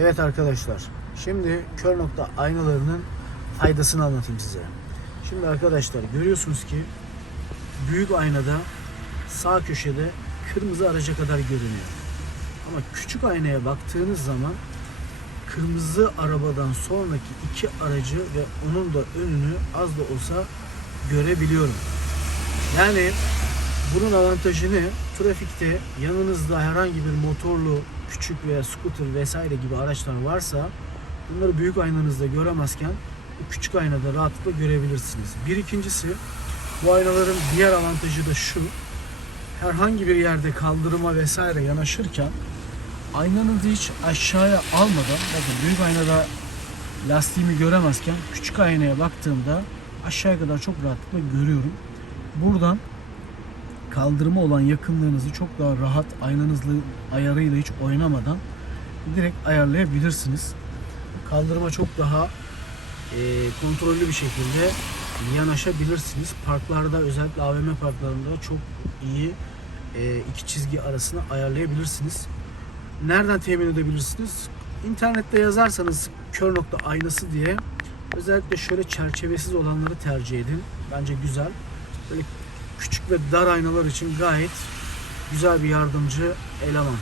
Evet arkadaşlar, şimdi kör nokta aynalarının faydasını anlatayım size. Şimdi arkadaşlar görüyorsunuz ki büyük aynada sağ köşede kırmızı araca kadar görünüyor. Ama küçük aynaya baktığınız zaman kırmızı arabadan sonraki iki aracı ve onun da önünü az da olsa görebiliyorum. Yani bunun avantajını trafikte yanınızda herhangi bir motorlu küçük veya scooter vesaire gibi araçlar varsa bunları büyük aynanızda göremezken bu küçük aynada rahatlıkla görebilirsiniz. Bir ikincisi bu aynaların diğer avantajı da şu. Herhangi bir yerde kaldırıma vesaire yanaşırken aynanızı hiç aşağıya almadan bakın büyük aynada lastiğimi göremezken küçük aynaya baktığımda aşağıya kadar çok rahatlıkla görüyorum. Buradan kaldırıma olan yakınlığınızı çok daha rahat aynanızla ayarıyla hiç oynamadan direkt ayarlayabilirsiniz. Kaldırıma çok daha e, kontrollü bir şekilde yanaşabilirsiniz. Parklarda özellikle AVM parklarında çok iyi e, iki çizgi arasını ayarlayabilirsiniz. Nereden temin edebilirsiniz? İnternette yazarsanız kör nokta aynası diye özellikle şöyle çerçevesiz olanları tercih edin. Bence güzel. Böyle küçük ve dar aynalar için gayet güzel bir yardımcı eleman.